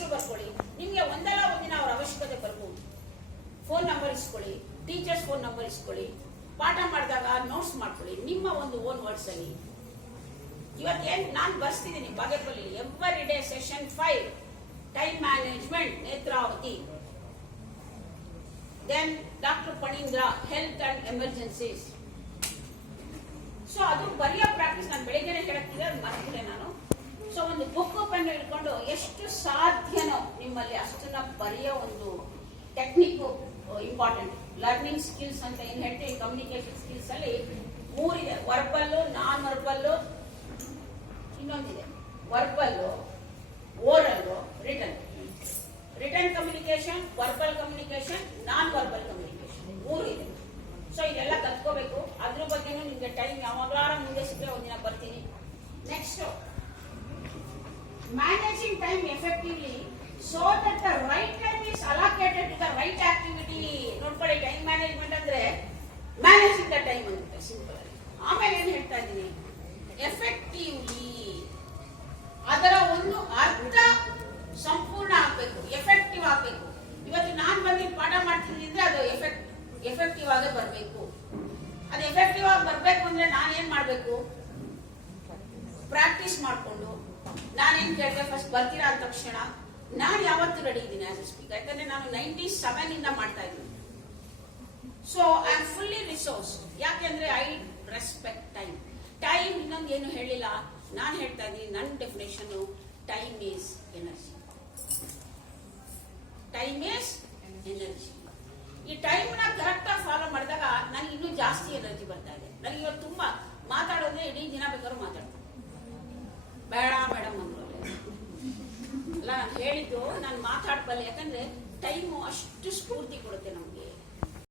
ಹೆಸರು ಬರ್ಕೊಳ್ಳಿ. ನಿಮ್ಗೆ ಒಂದಲ್ಲ ಒಂದಿನ ಅವ್ರ ಅವಶ್ಯಕತೆ ಬರ್ಬೋದು. ಫೋನ್ ನಂಬರ್ ಇಸ್ಕೊಳ್ಳಿ, ಟೀಚರ್ಸ್ ಫೋನ್ ನಂಬರ್ ಇಸ್ಕೊಳ್ಳಿ, ಪಾಠ ಮಾಡಿದಾಗ ನೋಟ್ಸ್ ಮಾಡ್ಕೊಳ್ಳಿ ನಿಮ್ಮ ಒಂದು ಓನ್ ವರ್ಡ್ಸ್ ಅಲ್ಲಿ. ಇವತ್ತೇನ್ ನಾನು ಬರ್ಸ್ತಿದ್ದೀನಿ Bagepalli every day session 5 time management Netravati, then doctor Phanindra health and emergencies. So ಅದು ಬರೆಯೋ ಪ್ರಾಕ್ಟೀಸ್ ನಾನು ಬೆಳಿಗ್ಗೆನೆ ಹೇಳಕ್ತಿದ್ದೆ, ಅದು ಮರ್ತಿದೆ ನಾನು. ಸೊ ಒಂದು ಬುಕ್ ಪೆನ್ ಇಟ್ಕೊಂಡು ಎಷ್ಟು ಸಾಧ್ಯನೋ ನಿಮ್ಮಲ್ಲಿ ಅಷ್ಟನ್ನ ಬರೆಯೋ ಒಂದು ಟೆಕ್ನಿಕ್ ಇಂಪಾರ್ಟೆಂಟ್. ಲರ್ನಿಂಗ್ ಸ್ಕಿಲ್ಸ್ ಅಂತ ಏನ್ ಹೇಳ್ತೀವಿ, ಕಮ್ಯುನಿಕೇಶನ್ ಸ್ಕಿಲ್ಸ್ ಅಲ್ಲಿ 3 ಇದೆ: ವರ್ಬಲ್, ನಾನ್ ವರ್ಬಲ್, ಇನ್ನೊಂದಿದೆ verbal, oral, written. Written communication, verbal communication, non verbal communication 3 ಇದೆ. ಸೊ ಇದೆಲ್ಲ ಕಲ್ತ್ಕೋಬೇಕು. ಅದ್ರ ಬಗ್ಗೆನೂ ನಿಮ್ಗೆ ಟೈಮ್ ಯಾವಾಗ್ಲಾರ ಮುಂದೆ ಸಿಕ್ಕರೆ ಒಂದಿನ ಬರ್ತೀನಿ. Next, managing time effectively so that the right time is allocated to the right activity. ನೋಡ್ಕೊಳ್ಳಿ, ಟೈಮ್ ಮ್ಯಾನೇಜ್ಮೆಂಟ್ ಅಂದ್ರೆ ಮ್ಯಾನೇಜಿಂಗ್ ದ ಟೈಮ್ ಅಂತ ಸಿಂಪಲ್ ಆಗಿ. ಆಮೇಲೆ ಏನ್ ಹೇಳ್ತಾ ಇದ್ದೀನಿ, ಎಫೆಕ್ಟಿವ್ಲಿ ಅದರ ಒಂದು ಅರ್ಥ ಸಂಪೂರ್ಣ ಆಗ್ಬೇಕು, ಎಫೆಕ್ಟಿವ್ ಆಗ್ಬೇಕು. ಇವತ್ತು ನಾನು ಬಂದು ಪಾಠ ಮಾಡ್ತೀನಿ ಅಂದ್ರೆ ಅದು ಎಫೆಕ್ಟಿವ್ ಆಗಿ ಬರ್ಬೇಕು. ಅದು ಎಫೆಕ್ಟಿವ್ ಆಗಿ ಬರ್ಬೇಕು ಅಂದ್ರೆ ನಾನು ಏನ್ ಮಾಡ್ಬೇಕು, ಪ್ರಾಕ್ಟೀಸ್ ಮಾಡ್ಕೊಂಡು ನಾನೇನ್ ಕೇಳಿದೆ ಫಸ್ಟ್ ಬರ್ತೀರಾ ಅಂದ ತಕ್ಷಣ ನಾನು ಯಾವತ್ತೂ ರೆಡಿ ಇದ್ದೀನಿ ಆಸ್ ಎ ಸ್ಪೀಕರ್. ಯಾಕಂದ್ರೆ ನಾನು 97 ಇಂದ ಮಾಡ್ತಾ ಇದ್ದೀನಿ. So I am fully resource. ಯಾಕೆಂದ್ರೆ ಐ ರೆಸ್ಪೆಕ್ಟ್ ಟೈಮ್. ಟೈಮ್ ಇನ್ನೊಂದು ಏನು ಹೇಳಿಲ್ಲ, ನಾನು ಹೇಳ್ತಾ ಇದ್ದೀನಿ ನನ್ನ definition, time is energy. Time is energy. ಈ ಟೈಮ್ ನ ಕರೆಕ್ಟ್ ಆಗಿ ಫಾಲೋ ಮಾಡಿದಾಗ ನನಗೆ ಇನ್ನೂ ಜಾಸ್ತಿ ಎನರ್ಜಿ ಬರ್ತಾ ಇದೆ. ನನಗೆ ಇವತ್ತು ತುಂಬಾ ಮಾತಾಡೋದ್ರೆ ಇಡೀ ದಿನ ಬೇಕಾದ್ರೂ ಮಾತಾಡ್ತೀನಿ. ಬೇಡ ಮೇಡಮ್ ಅಂದ್ರು ಅಲ್ಲ, ನಾನು ಹೇಳಿದ್ದು ನಾನು ಮಾತಾಡ್ಬಲ್ಲ. ಯಾಕಂದ್ರೆ ಟೈಮು ಅಷ್ಟು ಸ್ಫೂರ್ತಿ ಕೊಡುತ್ತೆ ನಮ್ಗೆ.